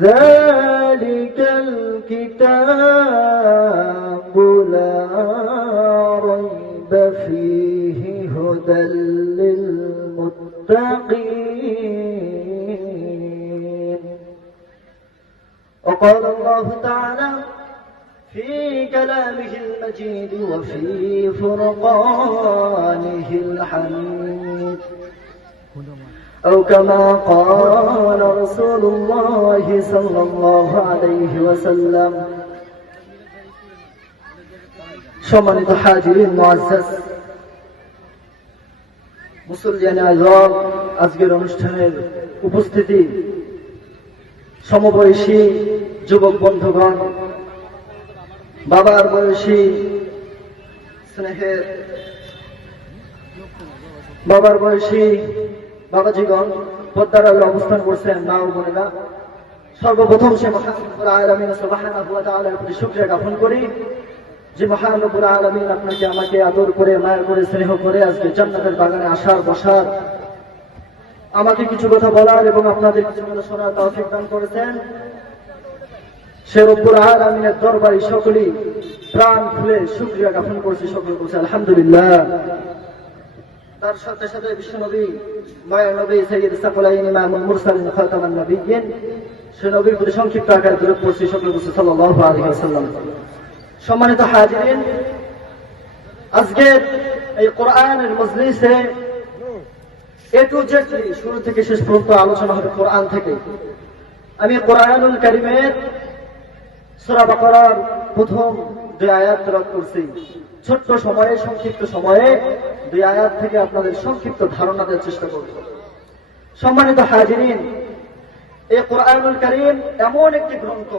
ذلك الكتاب لا ريب فيه هدى للمتقين. وقال الله تعالى في كلامه المجيد وفي فرقانه الحميد، أو كما قال رسول الله صلى الله عليه وسلم। সম্মানিত হাজিরিন মুআজ্জাজ, মুসল্লিয়ান আযম, আজকের অনুষ্ঠানের উপস্থিতি সমবয়সী যুবক বন্ধুগণ, বাবার বয়সী স্নেহের বাবার বয়সী বাবাজিগণ, পর্দার আড়ালে অবস্থান করছেন মা ও বোনেরা, সর্বপ্রথম সে মহান রব্বুল আলামিন সুবহানাহু ওয়া তাআলার প্রতি শুকরিয়া জ্ঞাপন করি যে মহান রব্বুল আলামিন আপনাকে আমাকে আদর করে, মায়া করে, স্নেহ করে আজকে জান্নাতের বাগানে আসার, বসার, আমাকে কিছু কথা বলার এবং আপনাদের কিছু কথা শোনার তৌফিক দান করেছেন। সে রব্বুল আলামিনের দরবারে সকলেই প্রাণ খুলে শুকরিয়া জ্ঞাপন করছি, সকলে বলছে আলহামদুলিল্লাহ। তার সাথে সাথে বিশ্বনবী, মায়ের নবী, সাইয়্যিদ সাকলাইন, ইমামুল মুরসালিন, খাতামান নবিয়্যিন, সে নবীর প্রতি সংক্ষিপ্ত আকারে দরুদ পড়ছি, সকলে বলছে সাল্লাল্লাহু আলাইহি ওয়াসাল্লাম। সম্মানিত হাজিরিন, আজকের এই কোরআনের মজলিসে এ টু জেড শুরু থেকে শেষ পর্যন্ত আলোচনা হবে কোরআন থেকে। আমি কোরআনুল কারীমের সূরা বাকারার প্রথম 2 আয়াত তেলাওয়াত করছি। ছোট্ট সময়ে, সংক্ষিপ্ত সময়ে 2 আয়াত থেকে আপনাদের সংক্ষিপ্ত ধারণা দেওয়ার চেষ্টা করব। সম্মানিত হাজিরিন, এই কোরআনুল কারীম এমন একটি গ্রন্থ,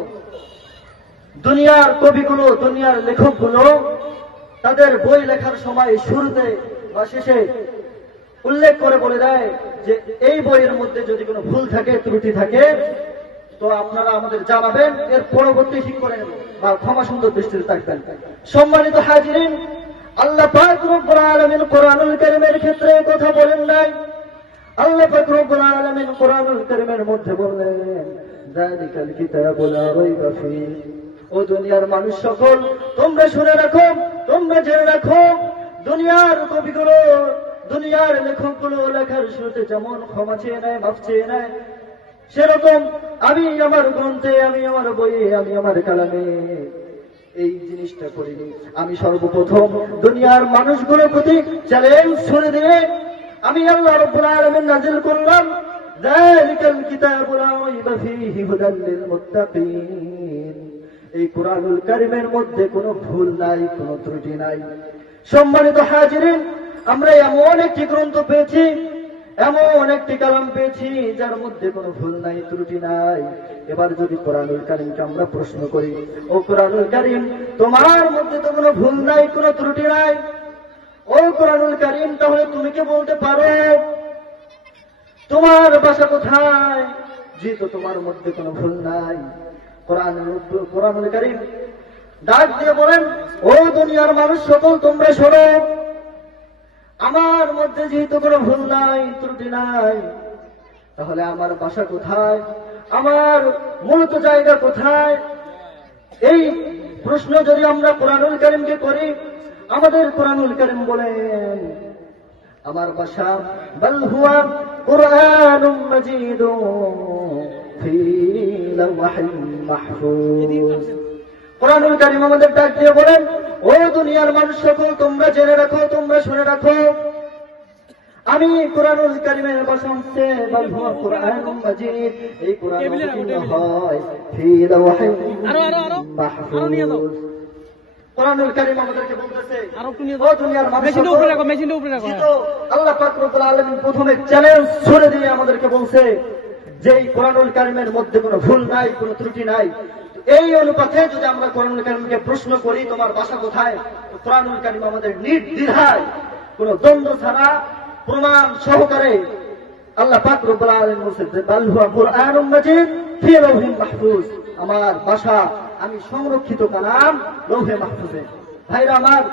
দুনিয়ার কবিগুলো, দুনিয়ার লেখকগুলো তাদের বই লেখার সময় শুরুতে বা শেষে উল্লেখ করে বলে দেয় যে এই বইয়ের মধ্যে যদি কোনো ভুল থাকে, ত্রুটি থাকে, তো আপনারা আমাদের জানাবেন, এর পরবর্তী ঠিক করে নেব বা ক্ষমা সুন্দর দৃষ্টিতে থাকবেন। সম্মানিত হাজিরিন, আল্লাহ পাক রব্বুল আলামিন কোরআনুল কারীমের ক্ষেত্রে কথা বলেন নাই। আল্লাহ পাক রব্বুল আলামিন কোরআনুল কারীমের মধ্যে বললেন যালিকাল কিতাবু লা রাইবা ফীহি। ও দুনিয়ার মানুষ সকল, তোমরা শুনে রাখো, তোমরা জেনে রাখো, দুনিয়ার কবিগুলো, দুনিয়ার লেখকগুলো লেখার শুরুতে যেমন ক্ষমা চেয়ে নেয়, মাফ চেয়ে নেয়, সেরকম আমি আমার গ্রন্থে, আমি আমার বইয়ে, আমি আমার কালামে এই জিনিসটা করিনি। আমি সর্বপ্রথম দুনিয়ার মানুষগুলোর প্রতি চ্যালেঞ্জ ছুড়ে দিয়ে আমি আল্লাহ রাব্বুল আলামিন নাযিল করলাম যালিকাল কিতাবু লা রাইবা ফীহি হুদাল লিল মুত্তাকিন। এই কোরআনুল কারীমের মধ্যে কোনো ভুল নাই, কোনো ত্রুটি নাই। সম্মানিত হাজিরিন, আমরা এমন একটি গ্রন্থ পেয়েছি, এমন একটি কালাম পেয়েছি যার মধ্যে কোনো ভুল নাই, ত্রুটি নাই। এবার যদি কোরআনুল কারীমকে আমরা প্রশ্ন করি, ও কোরআনুল কারীম, তোমার মধ্যে তো কোনো ভুল নাই, কোনো ত্রুটি নাই, ও কোরআনুল কারীম, তাহলে তুমি কি বলতে পারো তোমার ভাষা কোথায়, যেহেতু তোমার মধ্যে কোনো ভুল নাই? কোরআনুল কারীম ডাক দিয়ে বলেন, ও দুনিয়ার মানুষ সকল, তোমরা শোনো, আমার মধ্যে যেহেতু কোনো ভুল নাই, ত্রুটি নাই, তাহলে আমার ভাষা কোথায়, আমার মূলত জায়গা কোথায়? এই প্রশ্ন যদি আমরা কোরআনুল কারীমকে করি, আমাদের কোরআনুল কারীম বলেন আমার ভাষা বাল হুয়া কুরআনুম মাজিদুন ফি লাওহিন মাহফুজ। কোরআনুল কারীম আমাদের ডাক দিয়ে বলেন, ও দুনিয়ার মানুষ সকল, তোমরা জেনে রাখো, তোমরা শুনে রাখো, আমি কোরআনুল কারীমের ভাষা হচ্ছে বাল হুয়া কুরআনুম মাজিদ। এই কোরআন অবতীর্ণ হয় ফি লাওহিন মাহফুজ। কোরআনুল কারীম আমাদেরকে বলতেছে, ও দুনিয়ার মানুষ সকল, আল্লাহ পাক রব্বুল আলামিন প্রথমে চ্যালেঞ্জ ছুড়ে দিয়ে আমাদেরকে বলছে যে এই কোরআনুল কারীমের মধ্যে কোনো ভুল নাই, কোনো ত্রুটি নাই। এই অনুপাতে যদি আমরা কোরআনুল কারীমকে প্রশ্ন করি তোমার ভাষা কোথায়, কোরআনুল কারীম আমাদের নির্দ্বিধায়, কোনো দ্বন্দ্ব ছাড়া, প্রমাণ সহকারে আল্লাহ পাক রব্বুল আলামিন বলেছেন বাল হুয়া কুরআনুম মাজিদ ফি লাওহিন মাহফুজ। আমার ভাষা, আমি সংরক্ষিত কালাম লৌহে মাহফুজে। ভাইরা আমার,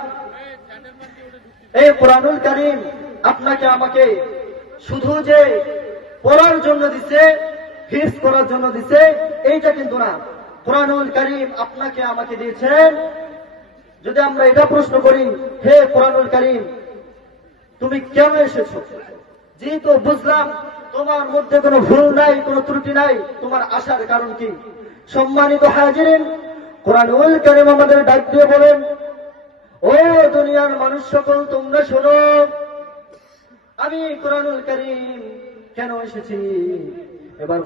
এই কোরআনুল কারীম আপনাকে আমাকে শুধু যে পড়ার জন্য দিচ্ছে হিফজ করার জন্য দিছে, এইটা কিন্তু না। কোরআনুল কারীম আপনাকে আমাকে দিয়েছেন। যদি আমরা এটা প্রশ্ন করি, হে কোরআনুল কারীম তুমি কেন এসেছো, যেহেতু বুঝলাম তোমার মধ্যে কোনো ভুল নাই, কোনো ত্রুটি নাই, তোমার আসার কারণ কি? সম্মানিত হাজিরিন, কোরআনুল কারীম আমাদের ডাক দিয়ে বলেন, ও দুনিয়ার মানুষ সকল তোমরা শোনো, আমি কোরআনুল কারীম কেন এসেছি। এবার